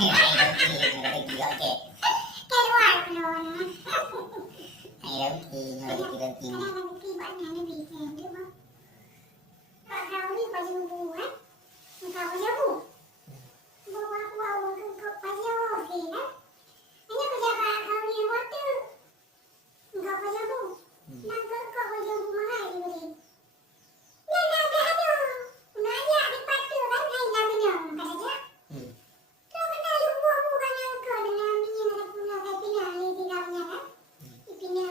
Hay đâu chị, Cái loại rồi hay đâu chị, đâu chị. cái bạn nhà nó bị thèm chứ không? Bạn nào đi bao nhiêu bù á? Mình vào bao nhiêu bù? Bù bao nhiêu thì đó. Anh nhớ bây giờ bạn nào đi mất chứ? Mình vào bao nhiêu bù? Đang có bao nhiêu bù mà hay gì vậy? Nên là cái đó nói ra đi bắt chưa đánh hay là bây giờ cái đó chứ? Rồi cái này lúc mua bù cái nào cỡ là mình nhìn là bù là cái pina thì gặp nhà đó. Ipina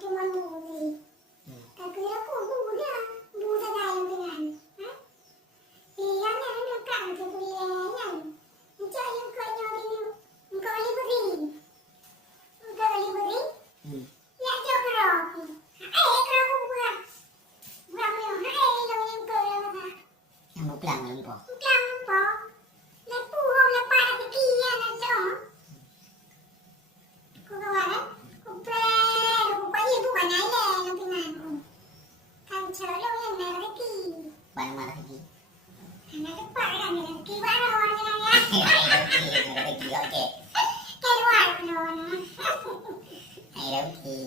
cuma bù gì? Cái cứ đó cũng bù nữa, bù ra dài làm thế nào? Hả? Thì anh nhà nó cạn thì tụi này chơi những coi nhau đi nhưng coi đi có gì coi đi có gì dạ cho cái rò ấy cái rò cũng vừa vừa vừa hay đâu nhưng coi là mà Em một lần lần bỏ. không có là phù hợp là ba cái kia là cho cô các bạn đấy cô ple cô có gì cô bạn ấy là làm thế nào càng chờ lâu lần này là cái kỳ Bạn mà là cái gì? này các bạn là người kỳ quá rồi nha Hay đâu chị, cái loại rồi hay đâu chị.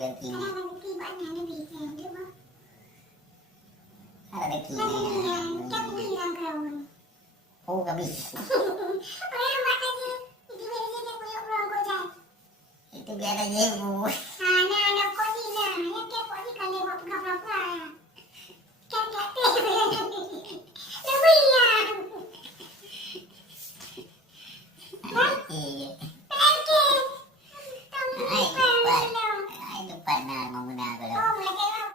cái kỳ bạn nhà nó bị thèm chứ không? Hay là cái gì Nó bị này? chắc cũng bị làm rồi. Ô cái gì? Ôi em bắt cái gì? Thì bây giờ cô yêu rồi cô chạy. Itu biar aja bu. À